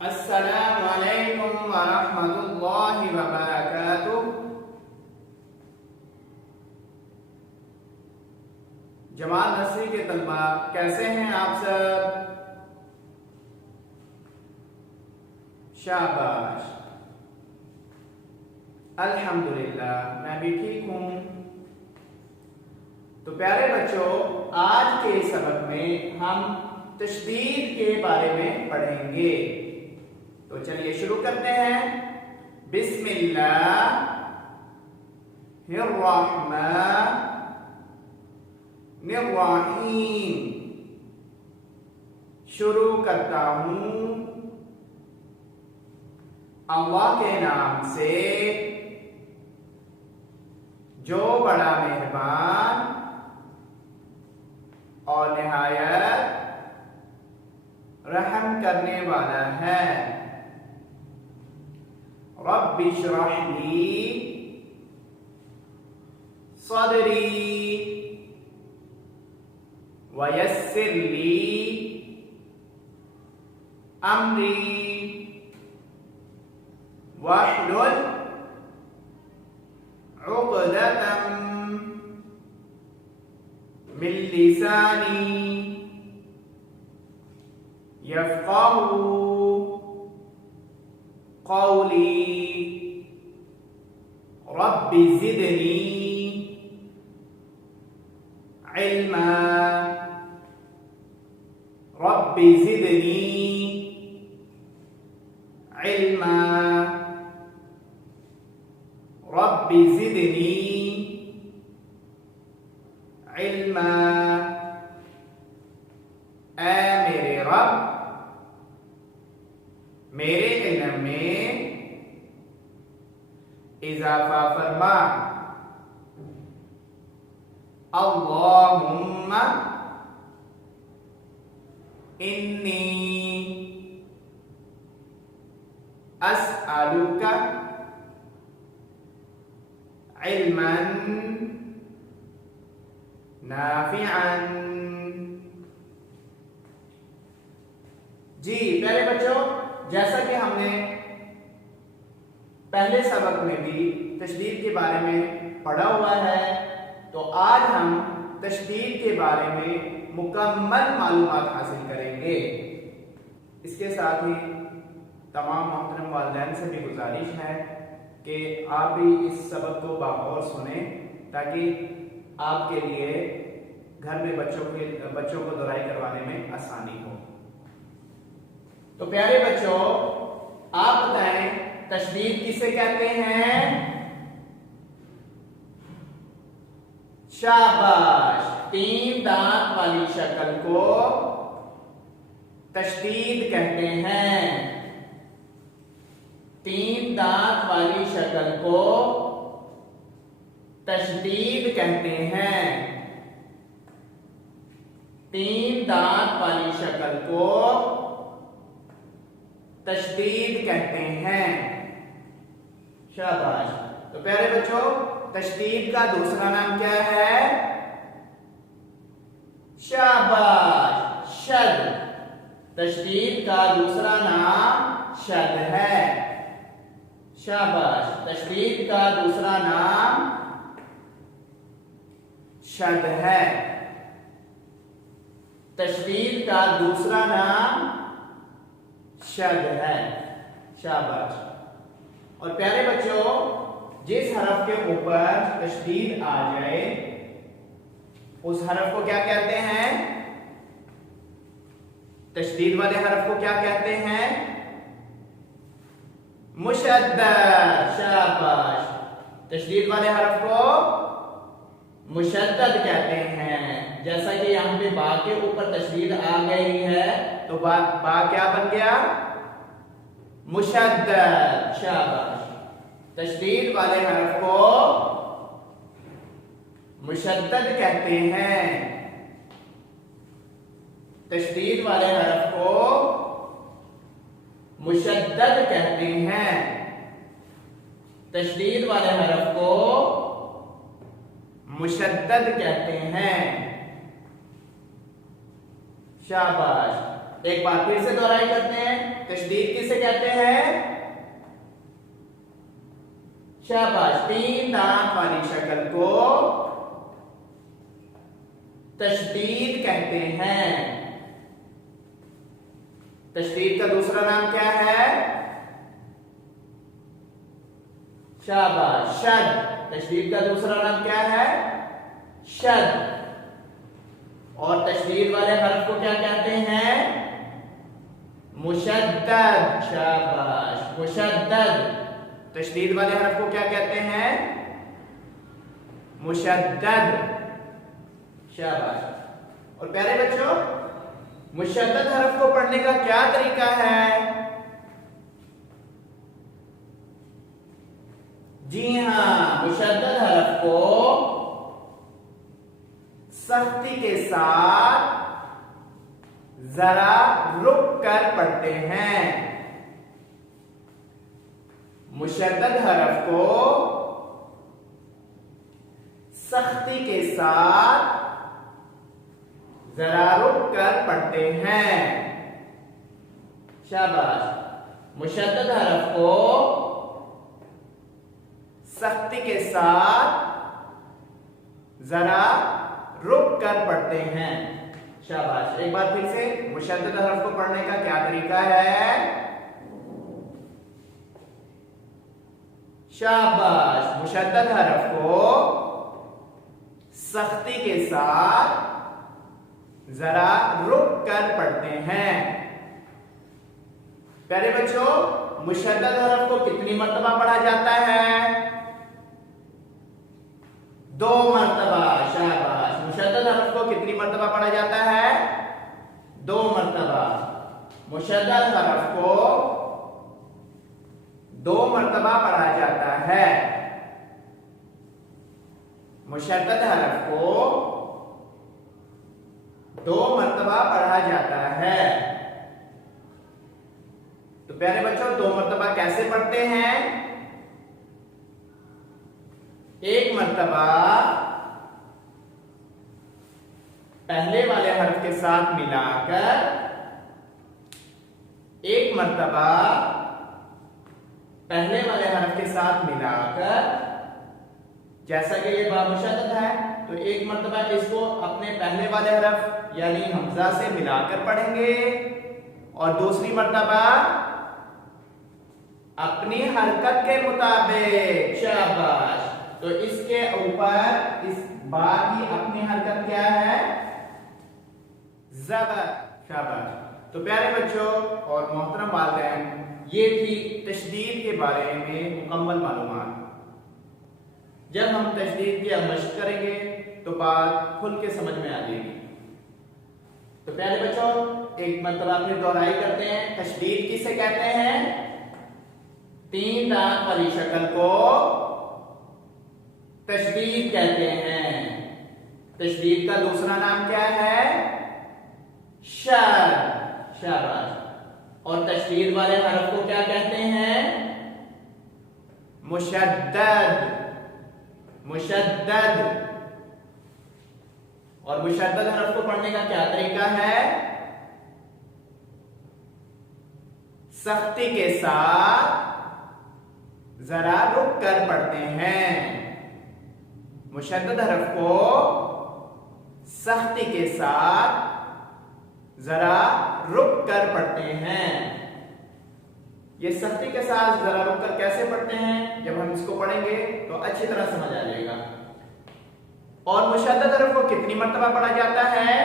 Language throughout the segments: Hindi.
अस्सलामु अलैकुम व रहमतुल्लाहि व बरकातुहू। जमात नर्सरी के तलबा कैसे हैं आप सब? शाबाश, अल्हम्दुलिल्लाह मैं भी ठीक हूं। तो प्यारे बच्चों, आज के सबक में हम तशदीद के बारे में पढ़ेंगे। तो चलिए शुरू करते हैं। बिस्मिल्लाहिर्रहमानिर्रहीम। शुरू करता हूं अल्लाह के नाम से जो बड़ा मेहरबान और निहायत रहम करने वाला है। रब्बि इश्रह ली सदरी वयस्सिर ली अमरी वहलुल उक़दतम मिन लिसानी यफ़क़हू क़ौली। रब्बि ज़िदनी इल्मा। रब्बि ज़िदनी इल्मा। रब्बि ज़िदनी इल्मा। ऐ मेरे रब, मेरे इल्म में इजाफा फरमा। अल्लाहुम्मा इन्नी अस्अलुका इल्मन नाफिअन। जी प्यारे बच्चों, जैसा कि हमने पहले सबक में भी तशदीद के बारे में पढ़ा हुआ है, तो आज हम तशदीद के बारे में मुकम्मल मालूमात हासिल करेंगे। इसके साथ ही तमाम मोहतरम वालिदैन से भी गुजारिश है कि आप भी इस सबक को बागौर सुने, ताकि आपके लिए घर में बच्चों को दुराई करवाने में आसानी हो। तो प्यारे बच्चों, आप बताएं तशदीद किसे कहते हैं? शाबाश, 3 दांत वाली शक्ल को तशदीद कहते हैं। 3 दांत वाली शक्ल को तशदीद कहते हैं। 3 दांत वाली शक्ल को तशदीद कहते हैं। शाबाश। तो प्यारे बच्चों, तशदीद का दूसरा नाम क्या है? शाबाश, शद। तशदीद का दूसरा नाम शद है। शाबाश, तशदीद का दूसरा नाम शद है। तशदीद का दूसरा नाम शद है। शाबाश। और प्यारे बच्चों, जिस हरफ के ऊपर तशदीद आ जाए उस हरफ को क्या कहते हैं? तशदीद वाले हरफ को क्या कहते हैं? मुशद्दद। शाबाश। तशदीद वाले हरफ को मुशद्दद कहते हैं। जैसा कि यहां पे बा के ऊपर तशदीद आ गई है, तो बा क्या बन गया? मुशद्दद। शाबाश। तशदीद वाले हरफ को मुशद्दद कहते हैं। तशदीद वाले हरफ को मुशद्दद कहते हैं। तशदीद वाले हरफ को मुशद्दद कहते हैं। शाबाश। एक बार फिर से दोहराई करते हैं। तशदीद किसे शाबाश, 3 दांत वाली शक्ल को तशदीद कहते हैं। तशदीद का दूसरा नाम क्या है? शाबाश, शद। तशदीद का दूसरा नाम क्या है? शद। और तशदीद वाले हर्फ को क्या कहते हैं? मुशद्दद। शाबाश, मुशद्दद। तशदीद वाले हर्फ को क्या कहते हैं? मुशद्दद। शाबाश। और प्यारे बच्चों, मुशद्दद हर्फ को पढ़ने का क्या तरीका है? जी हां, मुशद्दद हर्फ को सख्ती के साथ जरा रुक कर पढ़ते हैं। मुशद्दद हर्फ को सख्ती के साथ जरा रुक कर पढ़ते हैं। शाबाश। मुशद्दद हर्फ को सख्ती के साथ जरा रुक कर पढ़ते हैं। शाबाश। एक बार फिर से, मुशद्दद हर्फ को पढ़ने का क्या तरीका है? शाबाश। मुशद्दद हर्फ को सख्ती के साथ जरा रुक कर पढ़ते हैं। प्यारे बच्चों, मुशद्दद हर्फ को कितनी मर्तबा पढ़ा जाता है? 2 मर्तबा। शाबाश। मुशद्दद हर्फ को कितनी मर्तबा पढ़ा जाता है? 2 मर्तबा। मुशद्दद हर्फ को 2 मर्तबा पढ़ा जाता है। मुशद्दद हर्फ को 2 मर्तबा पढ़ा जाता है। तो प्यारे बच्चों, 2 मर्तबा कैसे पढ़ते हैं? एक मर्तबा पहले वाले हर्फ के साथ मिलाकर, एक मर्तबा पहले वाले हर्फ के साथ मिलाकर, जैसा कि ये बा मुशद्दद है तो एक मर्तबा इसको अपने पहले वाले हर्फ यानी हमजा से मिलाकर पढ़ेंगे और दूसरी मर्तबा अपनी हरकत के मुताबिक। शाबाश। तो इसके ऊपर इस बा की अपनी हरकत क्या है? ज़बर। शाबाश। तो प्यारे बच्चों और मोहतरम वालिदैन, ये थी तशदीद के बारे में मुकम्मल मालूमात। जब हम तशदीद की मशक करेंगे तो बात खुल के समझ में आ जाएगी। तो प्यारे बच्चों, एक मरतबा फिर दोहराई करते हैं। तशदीद किसे कहते हैं? 3 दांत वाली शक्ल को तशदीद कहते हैं। तशदीद का दूसरा नाम क्या है? शद। शाबाश। और तशदीद वाले हर्फ को क्या कहते हैं? मुशद्दद। मुशद्दद। और मुशद्दद हर्फ को पढ़ने का क्या तरीका है? सख्ती के साथ जरा रुक कर पढ़ते हैं। मुशद्दद हर्फ को सख्ती के साथ जरा रुक कर पढ़ते हैं। ये सख्ती के साथ जरा रुक कर कैसे पढ़ते हैं, जब हम इसको पढ़ेंगे तो अच्छी तरह समझ आ जाएगा। और मुशद्दद हर्फ को कितनी मर्तबा पढ़ा जाता है?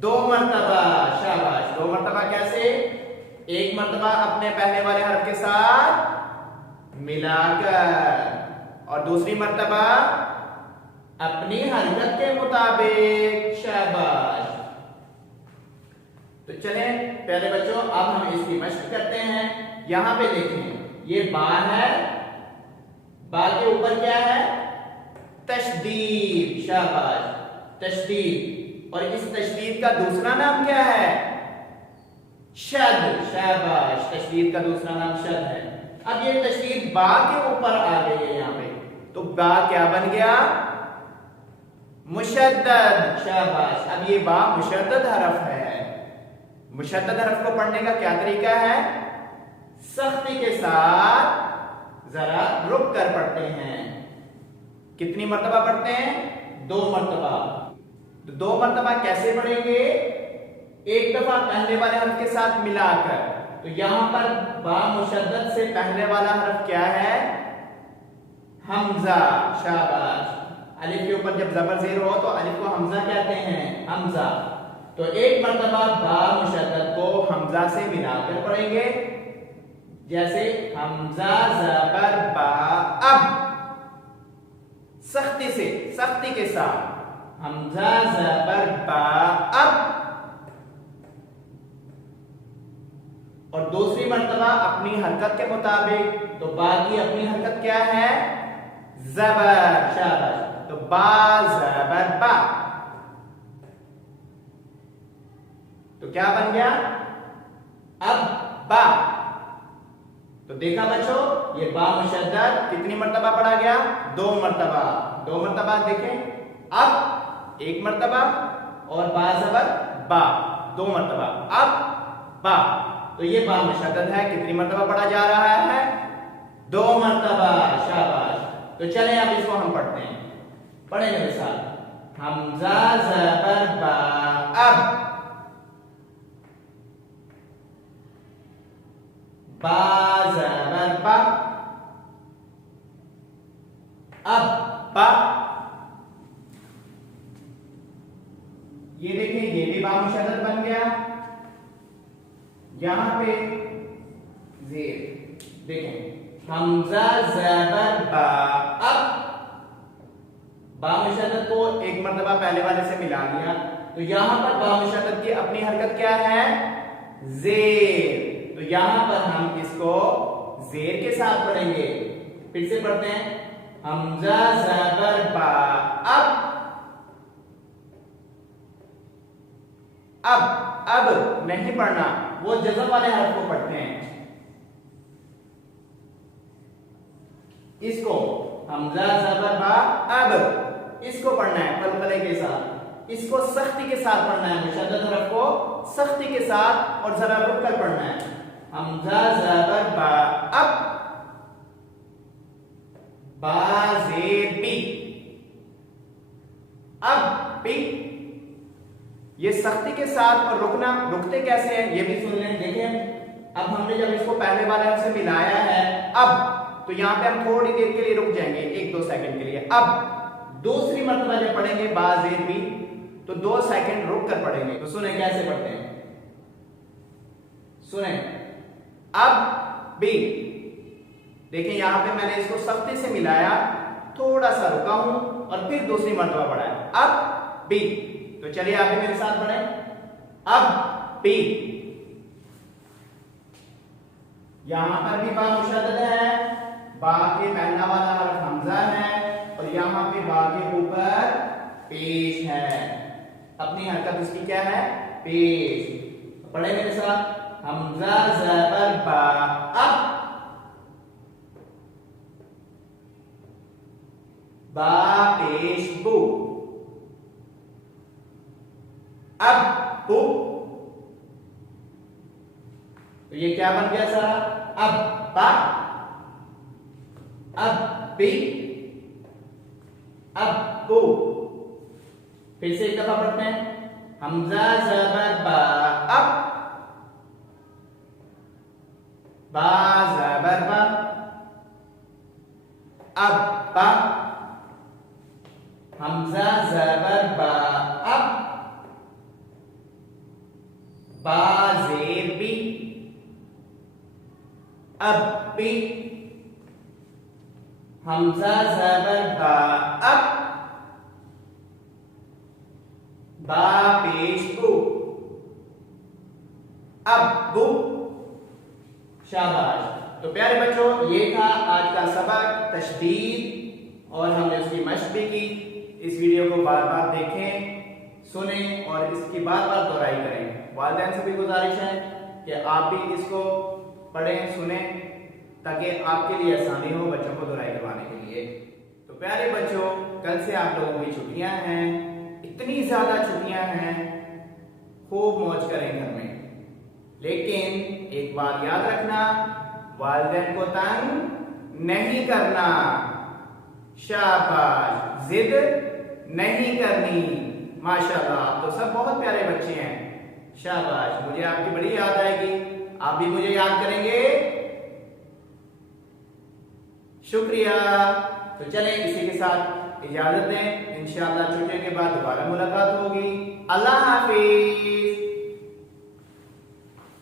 2 मर्तबा। शाबाश। 2 मर्तबा कैसे? एक मर्तबा अपने पहले वाले हर्फ के साथ मिलाकर और दूसरी मर्तबा अपनी हरकत के मुताबिक। शाबाश। तो चलें प्यारे बच्चों, अब हम इसकी मशक करते हैं। यहां पे देखें, ये बा है, बा के ऊपर क्या है? तशदीद। शाबाश। तशदीद। और इस तशदीद का दूसरा नाम क्या है? शद। शाबाश। तशदीद का दूसरा नाम शद है। अब ये तशदीद बा के ऊपर आ गई है यहां पे, तो बा क्या बन गया? मुशद्दद। शाबाश। अब ये बा मुशद्दद हरफ है। मुशद्दद हरफ को पढ़ने का क्या तरीका है? सख्ती के साथ जरा रुक कर पढ़ते हैं। कितनी मर्तबा पढ़ते हैं? 2 मर्तबा। तो 2 मर्तबा कैसे पढ़ेंगे? एक दफा पहले वाले हर्फ के साथ मिलाकर। तो यहां पर बा मुशद्दद से पहले वाला हर्फ क्या है? हमजा। शाबाश। अलिफ के ऊपर जब जबर ज़ेर हो तो अलिफ को हमजा कहते हैं, हमजा। तो एक मर्तबा बा मुशद्दद को हमजा से मिलाकर पढ़ेंगे, जैसे हमजा जबर बा। अब सख्ती से, सख्ती के साथ हमजा जबर बा। अब और दूसरी मर्तबा अपनी हरकत के मुताबिक। तो बा की अपनी हरकत क्या है? जबर। शाबाश। तो बा जबर बा। तो क्या बन गया? अब बा। तो देखा बच्चों, ये बा मुशद्दद कितनी मर्तबा पढ़ा गया? 2 मर्तबा। 2 मर्तबा देखें। अब 1 मर्तबा और बा जबर बा 2 मर्तबा। अब बा। तो ये बा मुशद्दद है, कितनी मर्तबा पढ़ा जा रहा है? 2 मर्तबा। शाबाश। तो चलें अब इसको हम पढ़ते हैं। पढ़े मेरे साथ। हमजा जबर बा। अब बा जबर बा। अब बा। ये देखिए, ये भी बा मुशद्दद बन गया। यहां पे जेर देखें, हमजा जबर बा। अब बा मुशद्दद को एक मर्तबा पहले वाले से मिला दिया। तो यहां पर बा मुशद्दद की अपनी हरकत क्या है? जेर। तो यहां पर हम इसको जेर के साथ पढ़ेंगे। फिर से पढ़ते हैं। हमजा जबर बा। अब नहीं पढ़ना, वो जज़म वाले हर्फ को पढ़ते हैं। इसको हमजा जबर बा। अब इसको पढ़ना है कलकले के साथ। इसको सख्ती के साथ पढ़ना है, मुशद्दद हर्फ को सख्ती के साथ और जरा रुक कर पढ़ना है। हमजा जबर बा। अब बा जेर बी। अब बी। ये सख्ती के साथ और रुकना, रुकते कैसे हैं ये भी सुन लें। देखें, अब हमने जब इसको पहले वाले हर्फ से मिलाया है, अब तो यहां पे हम थोड़ी देर के लिए रुक जाएंगे, 1-2 सेकंड के लिए। अब दूसरी मर्तबा जब पढ़ेंगे बा जेर बी, तो 2 सेकंड रुक कर पढ़ेंगे। तो सुने कैसे पढ़ते हैं, सुने। अब बी। देखिए यहां पे मैंने इसको सख्ती से मिलाया, थोड़ा सा रुका हूं और फिर दूसरी मर्तबा पढ़ा। अब बी। तो चलिए आप भी मेरे साथ पढ़ें। अब बी। यहां पर भी बा मुशद्दद है, बा के पहला वाला हर्फ हमजा है और यहां पे बा के ऊपर पेश है। अपनी हरकत इसकी क्या है? पेश। पढ़े मेरे साथ। हमजा जबर बा। अब बा पेश बू। अब बू। तो ये क्या बन गया सारा? अब बा। अब बी। अब बू। फिर से एक दफा पढ़ते हैं। हमजा जबर बा। अब बा जबर बा। अब बा। हमजा जबर बा। अब बा जेर बी। अब बी। हमजा जबर बा। अब बा पेश बू। अब बू। शाबाश। तो प्यारे बच्चों, ये था आज का सबक तशदीद और हमने उसकी मश्क भी की। इस वीडियो को बार बार देखें, सुने और इसकी बार बार दोहराई करें। वालिदैन से भी गुजारिश है कि आप भी इसको पढ़ें, सुने, ताकि आपके लिए आसानी हो बच्चों को दोहराई करवाने के लिए। तो प्यारे बच्चों, कल से आप लोगों की छुट्टियां हैं, इतनी ज्यादा छुट्टियां हैं, खूब मौज करें घर में। लेकिन एक बात याद रखना, वालिदैन को तंग नहीं करना। शाबाश। जिद नहीं करनी। माशाल्लाह, आप तो सब बहुत प्यारे बच्चे हैं। शाबाश, मुझे आपकी बड़ी याद आएगी, आप भी मुझे याद करेंगे। शुक्रिया। तो चलें इसी के साथ इजाजत दें, इंशाअल्लाह छुट्टियों के बाद दोबारा मुलाकात होगी। अल्लाह हाफिज।